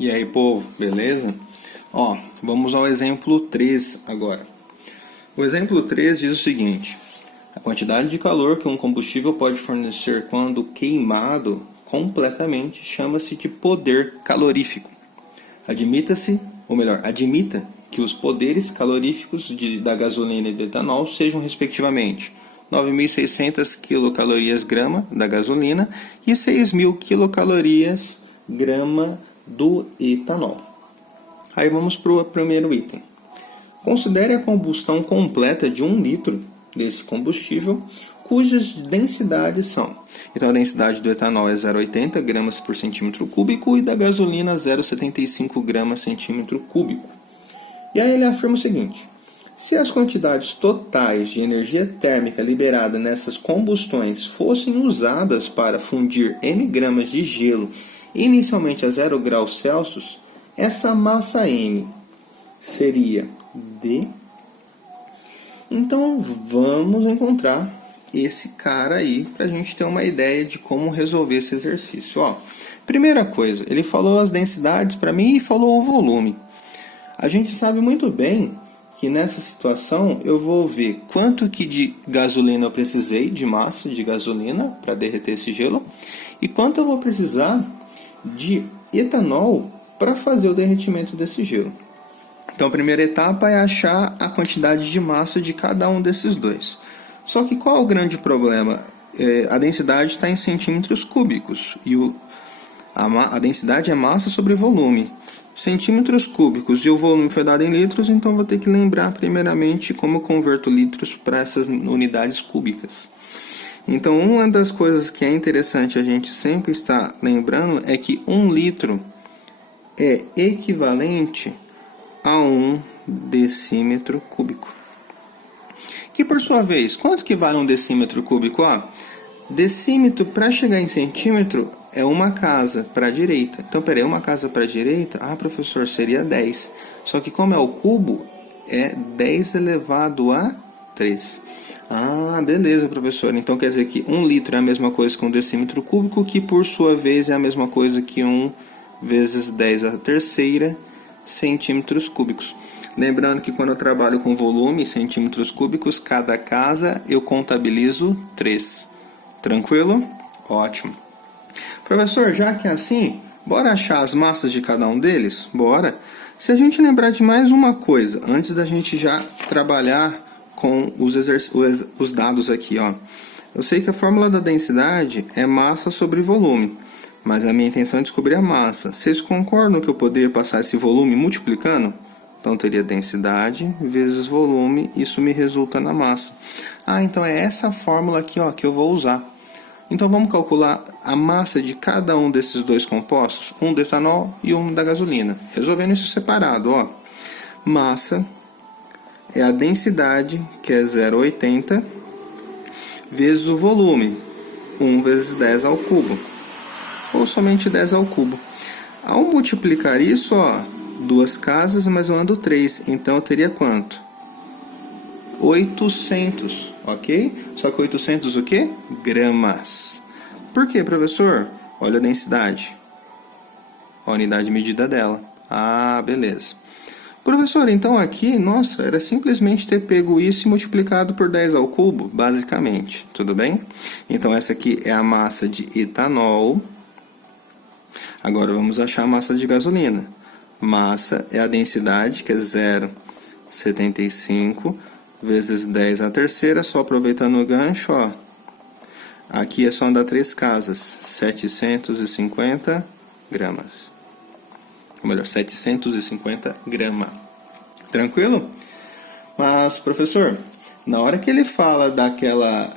E aí, povo, beleza? Ó, vamos ao exemplo 3 agora. O exemplo 3 diz o seguinte: a quantidade de calor que um combustível pode fornecer quando queimado completamente chama-se de poder calorífico. Admita que os poderes caloríficos da gasolina e do etanol sejam respectivamente 9.600 kcal grama da gasolina e 6.000 kcal grama do etanol. Aí vamos para o primeiro item. Considere a combustão completa de 1 litro desse combustível, cujas densidades são... Então a densidade do etanol é 0,80 gramas por centímetro cúbico e da gasolina 0,75 gramas centímetro cúbico. E aí ele afirma o seguinte: se as quantidades totais de energia térmica liberada nessas combustões fossem usadas para fundir m gramas de gelo inicialmente a 0 graus Celsius, essa massa M seria D. Então vamos encontrar esse cara aí para a gente ter uma ideia de como resolver esse exercício. Ó, primeira coisa, ele falou as densidades para mim e falou o volume. A gente sabe muito bem que nessa situação eu vou ver quanto que de gasolina eu precisei, de massa de gasolina para derreter esse gelo, e quanto eu vou precisar de etanol para fazer o derretimento desse gelo. Então a primeira etapa é achar a quantidade de massa de cada um desses dois. Só que qual é o grande problema? A densidade está em centímetros cúbicos e a densidade é massa sobre volume. Centímetros cúbicos e o volume foi dado em litros, então vou ter que lembrar primeiramente como eu converto litros para essas unidades cúbicas. Então uma das coisas que é interessante a gente sempre estar lembrando é que 1 litro é equivalente a 1 decímetro cúbico. Que por sua vez, quanto que vale 1 decímetro cúbico? Decímetro para chegar em centímetro é uma casa para a direita. Então, peraí, uma casa para a direita? Professor, seria 10. Só que como é o cubo, é 10 elevado a 3. Beleza, professor. Então quer dizer que 1 litro é a mesma coisa que 1 decímetro cúbico, que por sua vez é a mesma coisa que 1 vezes 10 a terceira centímetros cúbicos. Lembrando que quando eu trabalho com volume, centímetros cúbicos, cada casa eu contabilizo 3. Tranquilo? Ótimo. Professor, já que é assim, bora achar as massas de cada um deles? Bora! Se a gente lembrar de mais uma coisa, antes da gente já trabalhar com os dados aqui, ó. Eu sei que a fórmula da densidade é massa sobre volume, mas a minha intenção é descobrir a massa. Vocês concordam que eu poderia passar esse volume multiplicando? Então teria densidade vezes volume, isso me resulta na massa. Então é essa fórmula aqui, ó, que eu vou usar. Então vamos calcular a massa de cada um desses dois compostos, um do etanol e um da gasolina. Resolvendo isso separado, ó. Massa é a densidade, que é 0,80, vezes o volume, 1 vezes 10 ao cubo, ou somente 10 ao cubo. Ao multiplicar isso, ó, 2 casas, mas eu ando 3, então eu teria quanto? 800, ok? Só que 800 o quê? Gramas. Por quê, professor? Olha a densidade. A unidade medida dela. Beleza. Professor, então aqui, nossa, era simplesmente ter pego isso e multiplicado por 10 ao cubo, basicamente. Tudo bem? Então essa aqui é a massa de etanol. Agora vamos achar a massa de gasolina. Massa é a densidade, que é 0,75 vezes 10 à terceira, só aproveitando o gancho, ó. Aqui é só andar 3 casas, 750 gramas. Ou melhor, 750 gramas. Tranquilo? Mas, professor, na hora que ele fala daquela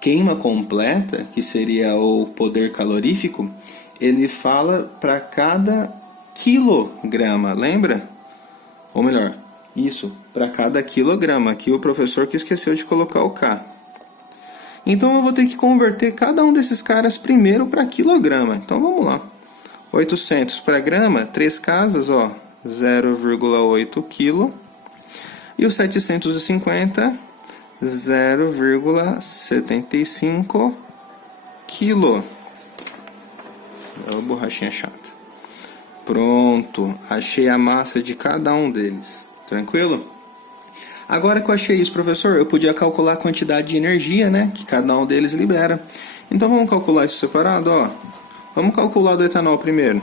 queima completa, que seria o poder calorífico, ele fala para cada quilograma, lembra? Ou melhor, isso, para cada quilograma. Aqui o professor que esqueceu de colocar o K. Então eu vou ter que converter cada um desses caras primeiro para quilograma. Então vamos lá. 800 para grama, 3 casas, ó, 0,8 kg. E o 750, 0,75 kg. É uma borrachinha chata. Pronto, achei a massa de cada um deles. Tranquilo? Agora que eu achei isso, professor, eu podia calcular a quantidade de energia, né, que cada um deles libera. Então vamos calcular isso separado, ó. Vamos calcular do etanol primeiro.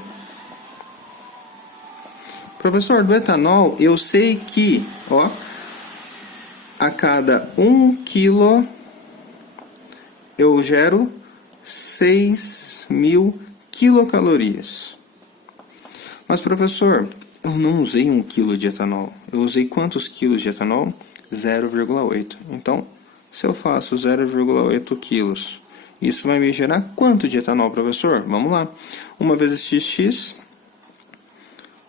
Professor, do etanol, eu sei que, ó, a cada 1 quilo eu gero 6.000 quilocalorias. Mas, professor, eu não usei 1 quilo de etanol. Eu usei quantos quilos de etanol? 0,8. Então, se eu faço 0,8 quilos, isso vai me gerar quanto de etanol, professor? Vamos lá. 1 vezes xx,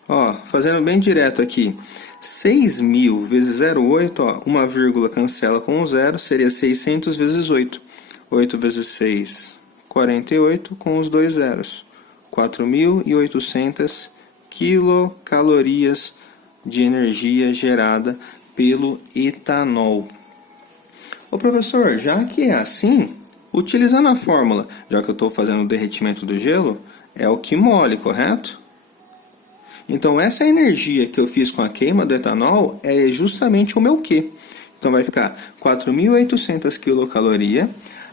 ó, fazendo bem direto aqui. 6.000 vezes 0,8, ó, uma vírgula cancela com um zero, seria 600 vezes 8. 8 vezes 6, 48, com os dois zeros. 4.800 quilocalorias de energia gerada pelo etanol. Ô professor, já que é assim, utilizando a fórmula, já que eu estou fazendo o derretimento do gelo, é o que mole, correto? Então essa energia que eu fiz com a queima do etanol é justamente o meu Q. Então vai ficar 4.800 quilocalorias.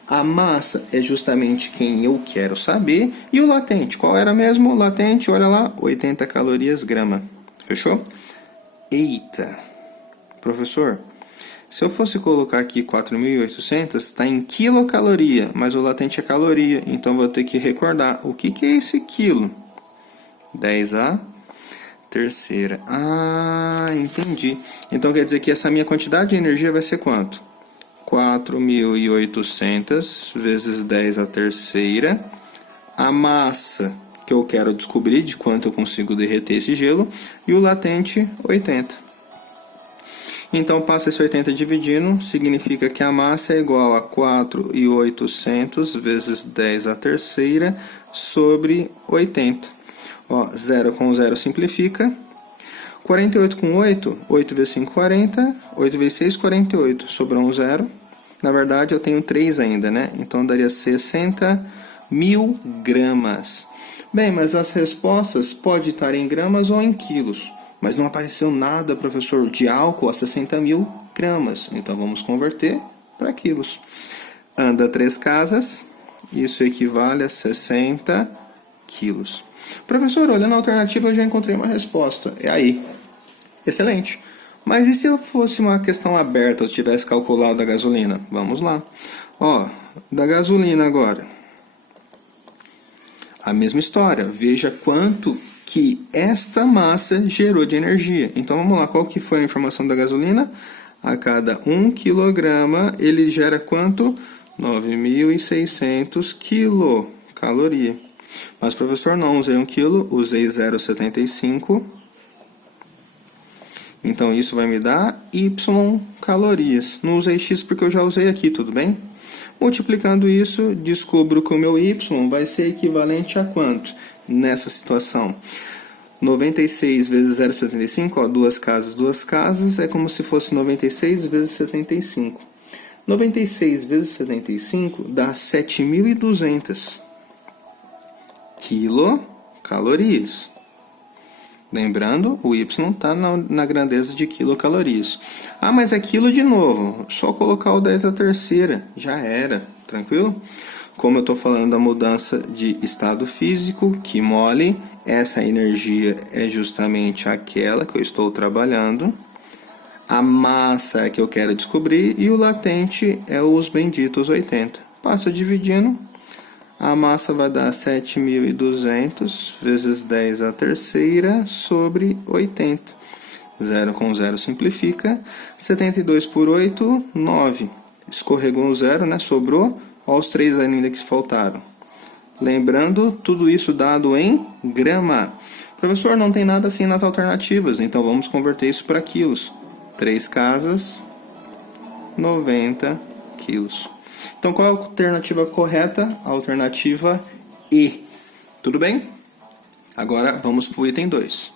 A massa é justamente quem eu quero saber. E o latente, qual era mesmo? O latente, olha lá, 80 calorias grama. Fechou? Eita! Professor, se eu fosse colocar aqui 4.800, está em quilocaloria, mas o latente é caloria. Então vou ter que recordar o que é esse quilo. 10 a terceira. Ah, entendi. Então quer dizer que essa minha quantidade de energia vai ser quanto? 4.800 vezes 10 a terceira. A massa que eu quero descobrir de quanto eu consigo derreter esse gelo. E o latente, 80. Então, passa esse 80 dividindo, significa que a massa é igual a 4.800 vezes 10 a terceira sobre 80. Ó, 0 com 0 simplifica. 48 com 8, 8 vezes 5, 40. 8 vezes 6, 48. Sobrou um 0. Na verdade, eu tenho 3 ainda, né? Então, daria 60.000 gramas. Bem, mas as respostas podem estar em gramas ou em quilos. Mas não apareceu nada, professor, de álcool a 60.000 gramas. Então, vamos converter para quilos. Anda 3 casas, isso equivale a 60 quilos. Professor, olhando a alternativa, eu já encontrei uma resposta. É aí. Excelente. Mas e se eu fosse uma questão aberta, eu tivesse calculado a gasolina? Vamos lá. Ó, da gasolina agora. A mesma história. Veja quanto que esta massa gerou de energia. Então, vamos lá. Qual que foi a informação da gasolina? A cada 1 quilograma, ele gera quanto? 9.600 quilocalorias. Mas, professor, não usei 1 quilo, usei 0,75. Então, isso vai me dar Y calorias. Não usei X porque eu já usei aqui, tudo bem? Multiplicando isso, descubro que o meu Y vai ser equivalente a quanto? Nessa situação, 96 vezes 0,75, ó, duas casas, é como se fosse 96 vezes 75. 96 vezes 75 dá 7.200 quilocalorias. Lembrando, o Y está na grandeza de quilocalorias. Ah, mas é quilo de novo. Só colocar o 10 à terceira. Já era. Tranquilo? Como eu estou falando da mudança de estado físico, que mole, essa energia é justamente aquela que eu estou trabalhando. A massa é que eu quero descobrir e o latente é os benditos 80. Passa dividindo. A massa vai dar 7.200 vezes 10 à terceira sobre 80. 0 com 0 simplifica. 72 por 8, 9. Escorregou um 0, né? Sobrou. Olha os 3 ainda que faltaram. Lembrando, tudo isso dado em grama. Professor, não tem nada assim nas alternativas, então vamos converter isso para quilos. 3 casas, 90 quilos. Então, qual é a alternativa correta? A alternativa E. Tudo bem? Agora, vamos para o item 2.